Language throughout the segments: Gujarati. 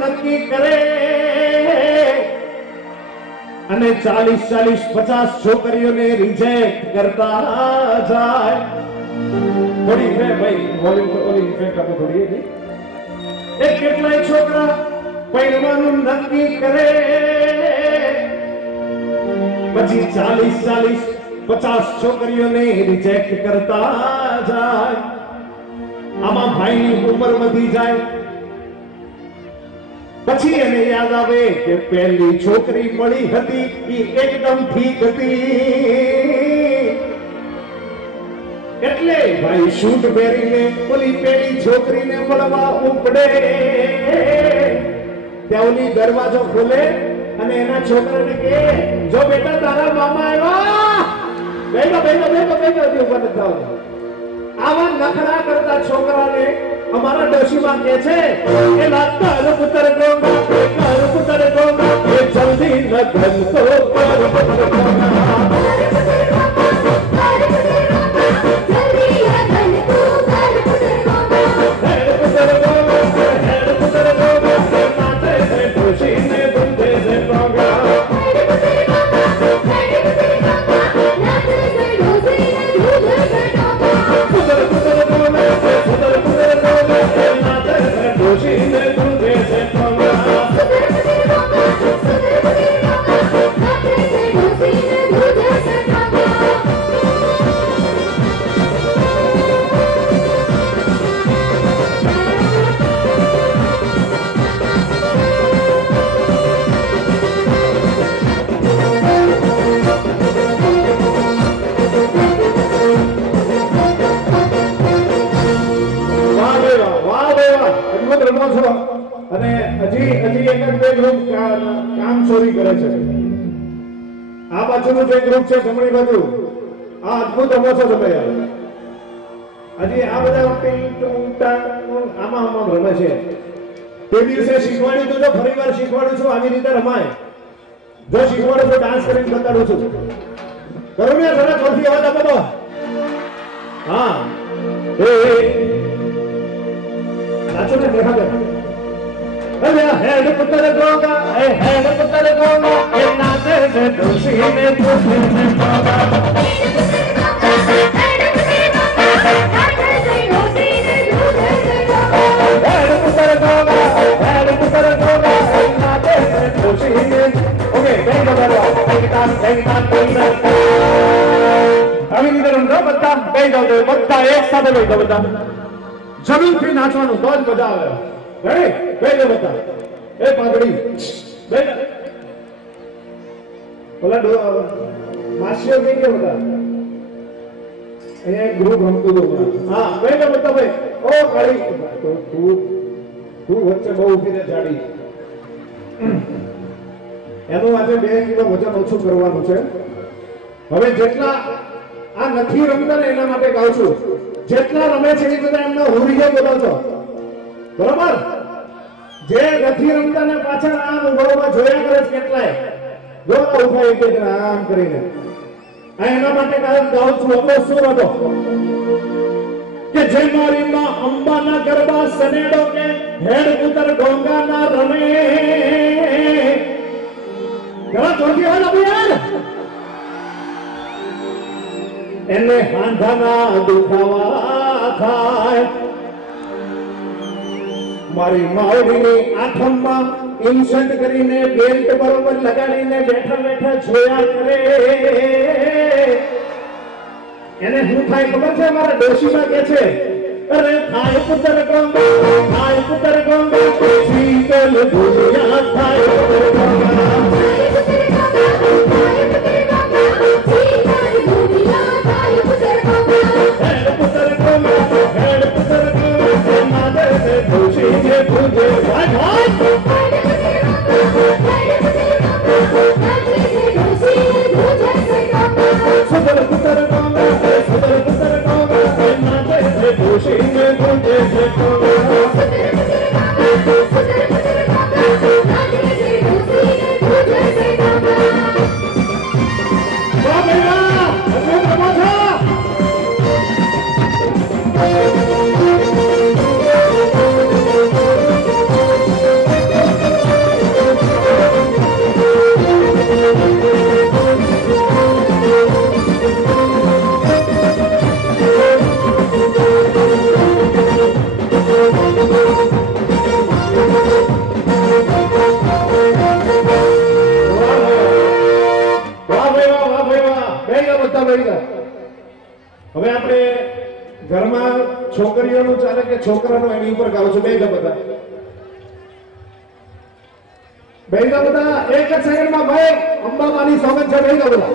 નક્કી કરે અને 40-50 છોકરીઓને રિજેક્ટ કરતા જાય. થોડી ભાઈ વોલ્યુમ ઓલી ઇફેક્ટ આપો થોડી. એ કેટલાય છોકરા પૈણવાનું નક્કી કરે પછી 40-50 છોકરીઓને રિજેક્ટ કરતા જાય. આમાં ભાઈની ઉંમર વધી જાય. પછી એને યાદ આવે કે પહેલી છોકરી મળી હતી એ એકદમ ઠીક હતી, એટલે ભાઈ શૂટ પહેરીને ઓલી પહેલી છોકરીને મળવા ઉપડે. ત્યાં ઓલી દરવાજો ખોલે અને એના છોકરાને કહે, જો બેટા તારા મામા આવ્યા. બેઠો બેઠો બેઠો બેઠો ઉપર નથી. આવા નખરા કરતા છોકરાને અમારા ડોશીમાં કે છે કે લાગતા પુત્ર ગોંગા પુત્ર ગોંગા એ જલ્દી લગ્ન તો અને હજી એક બે ગ્રુપ કામ ચોરી કરે છે. આ બાજુનું જે ગ્રુપ છે જમણી બાજુ, આ અદભુત અમો છો તમે યાર. હજી આ બધા આમાં રમે છે. તે દિવસે શીખવાડ્યું હતું, જો ફરી વાર શીખવાડું છું આવી રીતે રમાય. જો શીખવાડું તો ડાન્સ કરીને બતાડું છું. કરું ને જરા જોરથી અવાજ આપો. હા સાચું ને દેખાડે. અરે હેડ પુત્ર ગોંગા એ હેડ પુત્ર ગોંગા એ નાચે છે ડોશીને પૂછે છે ગોંગા. હેડ પુત્ર ગોંગા હેડ પુત્ર ગોંગા એ નાચે છે ડોશીને. ઓકે બેન બતાવો બેન આવી રીતે રમજો બધા. બેન જાવ બધા એક સાથે બેન જાવ બધા. જમીનથી નાચવાનું તો જ મજા આવે. રેડી બેન બતા એ પાઘડી બેન ઓલા માસ્ટર કે બતા એ ગ્રુપ રમતું હતું. હા બેન બતા ભાઈ. ઓ કાળી તો તું વચ્ચે બહુ ઉભીને જાડી. એનું આજે 2 કિલો વજન ઓછું કરવાનું છે. હવે જેટલા આ નથી રમતા ને એના માટે કહું છું, જેટલા રમે છે એ બધા એમનો હુરિયો બોલાવજો. બરોબર? જે નથી રમતા ને પાછળ આમ ઉભોમાં જોયા કરે છે કેટલાય જો ઉભા એક આમ કરીને. આ એના માટે કાયમ ગાઉં છું. આપણો શું હતો કે જે મારી માં અંબાના ગરબા સનેડો કે હેડ પુત્ર ગોંગા ના રમે. જરા જોરથી અવાજ આપો યાર. એને હાંધાના દુખાવા થાય. મારી માવડીની આઠમમાં ઇન્સર્ટ કરીને બેલ્ટ બરોબર લગાડીને બેઠા બેઠા જોયા કરે. એને શું થાય ખબર છે? મારા ડોશીમાં કે છે, અરે થાય પુત્ર ગોંગા શીતલ ભૂલિયા થાય પુત્ર ગોંગા. છોકરીઓનું ચાલે કે છોકરાનું એની ઉપર ગાઉં છું. બે બધા એક જ સેકન્ડમાં ભાઈ અંબામાની સોગંદ છે. બે બધા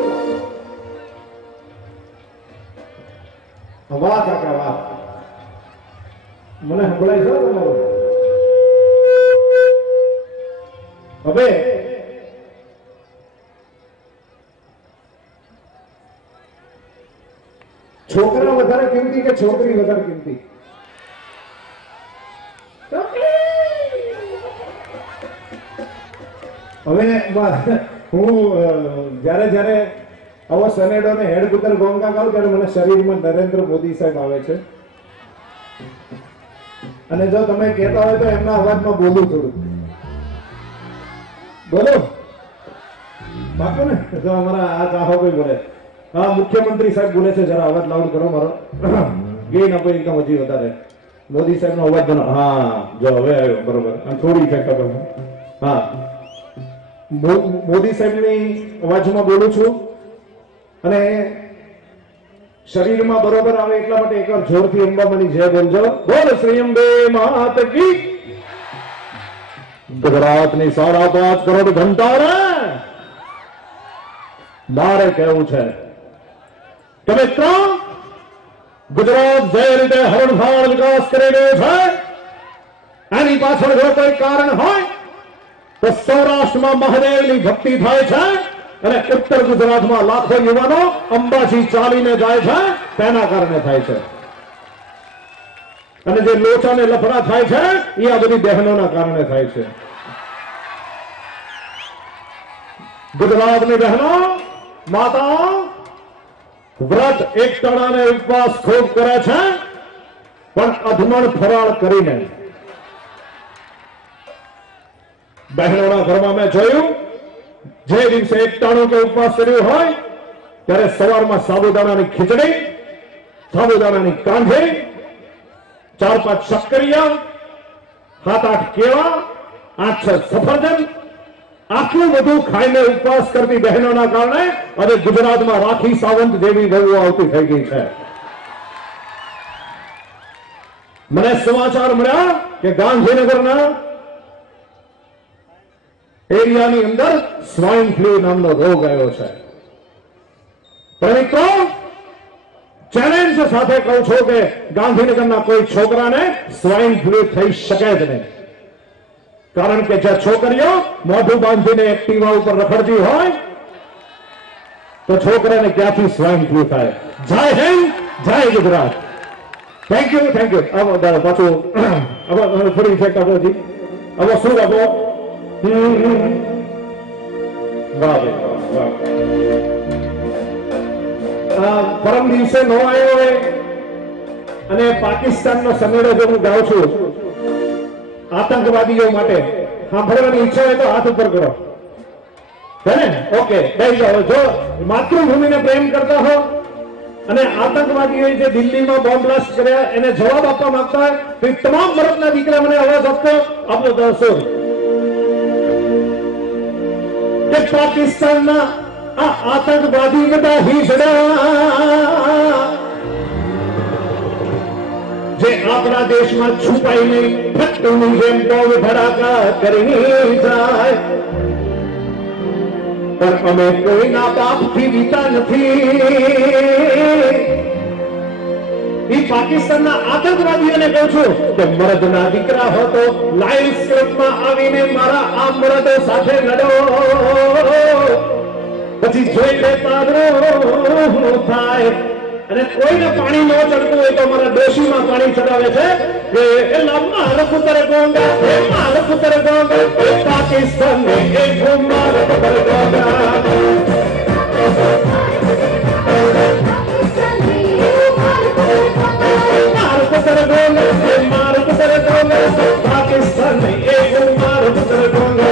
વાહ કાકા વાહ, મને સંભળાય છે તમારું. હવે છોકરા વધારે કિંમતી કે છોકરી વધારે કિંમતી? હવે હું જ્યારે જ્યારે આવો સનેડો ને હેડકુતર ગોંગા ગાઉં ત્યારે મને શરીરમાં નરેન્દ્ર મોદી સાહેબ આવે છે. અને જો તમે કહેતા હોય તો એમના અવાજમાં બોલું થોડું. બોલો બાપુ ને, જો અમારા આ ચાહો કોઈ બોલે. હા, મુખ્યમંત્રી સાહેબ બોલે છે, જરા અવાજ લાઉડ કરો મારો. ગેઇન આપો એકદમ હજી વધારે. મોદી સાહેબ નો અવાજ બનો. હા જો હવે આવ્યો બરોબર. અને થોડી ઇફેક્ટ આપો. હા, મોદી સાહેબની અવાજમાં બોલું છું અને શરીરમાં બરોબર આવે એટલા માટે એકવાર જોરથી અંબામાની જય બોલજો. બોલ શ્રી અંબે માત કી. ગુજરાતની 5.5 કરોડ જનતાને મારે કહેવું છે કે મિત્રો, ગુજરાત જે રીતે હરણફાળ વિકાસ કરી રહ્યું છે એની પાછળ જો કોઈ કારણ હોય તો સૌરાષ્ટ્રમાં મહાદેવની ભક્તિ થાય છે અને ઉત્તર ગુજરાતમાં લાખો યુવાનો અંબાજી ચાલીને જાય છે તેના કારણે થાય છે. અને જે લોચા ને લફડા થાય છે એ આ બધી બહેનોના કારણે થાય છે. ગુજરાતની બહેનો માતા વ્રત એકટાણાને ઉપવાસ ખૂબ કરે છે, પણ અધમણ ફરાળ કરીને. બહેનોના ઘરમાં મેં જોયું, જે દિવસે એકટાણું કે ઉપવાસ કર્યું હોય ત્યારે સવારમાં સાબુદાણાની ખીચડી, સાબુદાણાની કાંધી, 4-5 શક્કરિયા, 7-8 કેળા, 8-6 સફરજન, આટલું બધું ખાઈને ઉપવાસ કરતી બહેનોના કારણે હવે ગુજરાતમાં રાખી સાવંત જેવી વહુઓ આવતી થઈ ગઈ છે. મને સમાચાર મળ્યા કે ગાંધીનગરના એરિયાની અંદર સ્વાઇન ફ્લૂ નામનો રોગ આવ્યો છે. મિત્રો, ચેલેન્જ સાથે કહું છું કે ગાંધીનગરના કોઈ છોકરાને સ્વાઇન ફ્લૂ થઈ શકે જ નહીં. કારણ કે જે છોકરીઓ મોઢું બાંધીને એક્ટિવા ઉપર રખડતી હોય તો છોકરાને ક્યાંથી સ્વાઇન ફ્લૂ થાય. જય હિન્દ, જય Gujarat. Thank you, thank you. આવો દાદા પાછું થોડી ઇફેક્ટ આપો જી. આવો શું આપો. પરમ દિવસે નો આવ્યો હોય અને પાકિસ્તાનનો સમેડો જો હું ગાઉં છું આતંકવાદીઓ માટે, સાંભળવાની ઈચ્છા હોય તો હાથ ઉપર કરો. ઓકે, બેસી જાઓ. જો માતૃભૂમિને પ્રેમ કરતા હો અને આતંકવાદીઓએ જે દિલ્હીમાં બોમ્બ બ્લાસ્ટ કર્યા એને જવાબ આપવા માંગતા હોય તો તમામ મરદના દીકરા મને અવાજ આપો દર્શો કે પાકિસ્તાનના આ આતંકવાદી બધા હિજડા જે આપણા દેશમાં છુપાઈ નહીં ફટકની જેમ બોમ્બ ધડાકા કરી જાય, પણ અમે કોઈના પાપથી બીતા નથી. એ પાકિસ્તાનના આતંકવાદીઓને કહું છું કે મરદના દીકરા હો તો લાઈવ સ્ક્રિપ્ટમાં આવીને મારા આ મરદો સાથે લડો, પછી જોઈ લેતા થાય. અને કોઈને પાણી ન ચડતું હોય તો મારા ડોશીમાં પાણી ચડાવે છે કે માર પુત્ર ગોંગા, માર પુત્ર ગોંગા, પાકિસ્તાન ને એક માર પુત્ર ગોંગા. માર પુત્ર ગોંગા, માર પુત્ર ગોંગા, પાકિસ્તાન ને એક માર પુત્ર ગોંગા.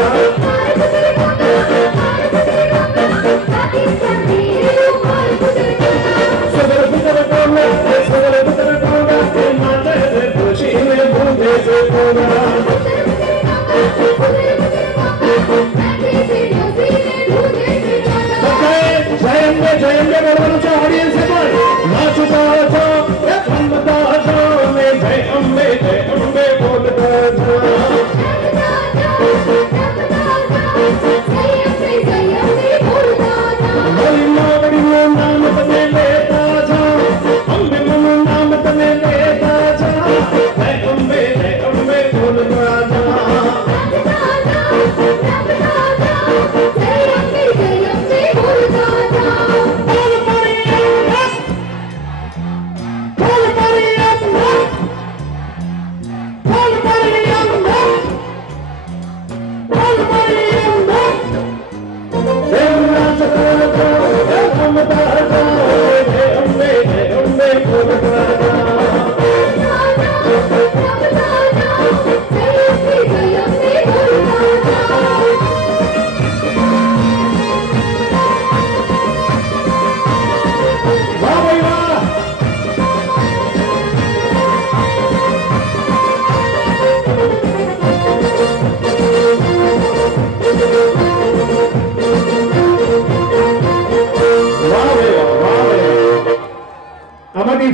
જયંતે બોલવાનું છે ઓડિયન્સ પર. નાચતા છો કે થમતા છો,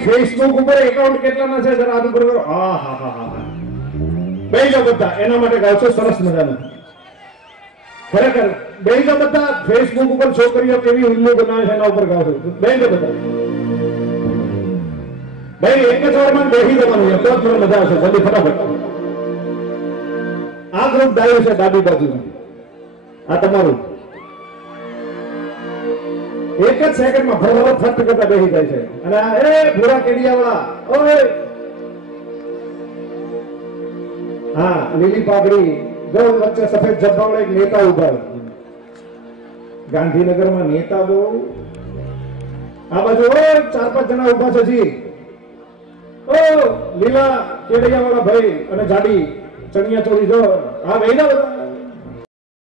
ફેસબુક ઉપર એકાઉન્ટ કેટલાના છે જરા આદુ બરોબર હા હા હા હા બેહી જાઓ બધા એના માટે ગાવ છો સરસ મજાનું ખરેખર બેહી જાઓ બધા ફેસબુક ઉપર છોકરીઓ કેવી ઉલ્લુ બનાવે છે એના ઉપર ગાવ છો બેહી જાઓ બધા ભાઈ એક જ વારમાં બેહી જવાનું છે તો જ મને મજા આવશે જલ્દી ફટાફટ આ ગ્રુપ ડાયું છે ડાબી બાજુ આ તમારું એક જ સેકન્ડમાં ભરભર ફટ કરતા બેસી જાય છે અને એ ભૂરા કેડિયાવાળા ઓય હા લીલી પાઘડી જો વચ્ચે સફેદ જબ્બાવાળા એક નેતા ઉભા ગાંધીનગરમાં નેતા બહુ આ બાજુ ઓ 4-5 જણા ઉભા છે જી ઓ લીલા કેડિયાવાળા ભાઈ અને જાડી ચણિયા ચોળી જો આ વેલા બધા